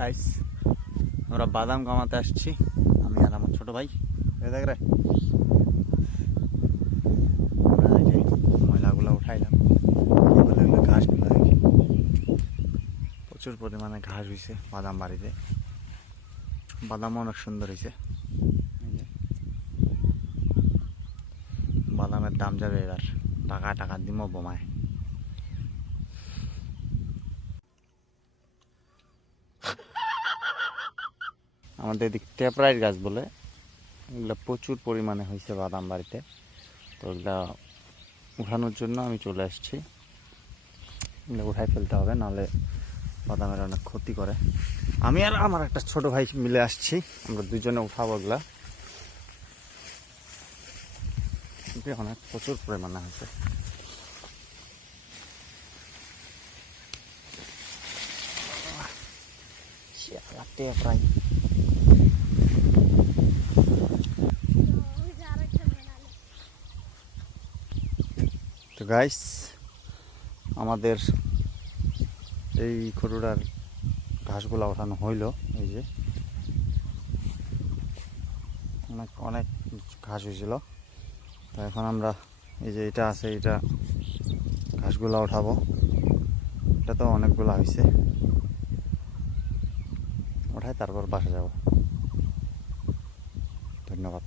Guys আমরা বাদাম কামাতে আসছি, আমি আর আমার ছোট ভাই। এই দেখ রে, আমরা এই যে ময়লাগুলো উঠাইলাম, এগুলো এগুলো ঘাসগুলো দেখি, প্রচুর পরিমাণে ঘাস হয়েছে বাদাম বাড়িতে। বাদাম অনেক সুন্দর হয়েছে। এই যে বাদামের দাম যাবে এবার, টাকা টাকা দিমো বোমায়। আমাদের এদিক টেপরাইট গাছ বলে, এগুলো প্রচুর পরিমাণে হয়েছে বাদাম বাড়িতে। তো এগুলা উঠানোর জন্য আমি চলে আসছি। এগুলো উঠাই ফেলতে হবে, নাহলে বাদামের অনেক ক্ষতি করে। আমি আর আমার একটা ছোট ভাই মিলে আসছি, আমরা দুজনে উঠাবো এগুলা। অনেক প্রচুর পরিমাণে হয়েছে। প্রায় তো গাইস, আমাদের এই খড়ুরার ঘাসগুলো ওঠানো হইল। এই যে অনেক অনেক ঘাস হয়েছিল। তো এখন আমরা এই যে এটা আছে, এটা ঘাসগুলো ওঠাবো। এটা তো অনেকগুলো হয়েছে, ওঠাই তারপর বাসা যাব। ধন্যবাদ।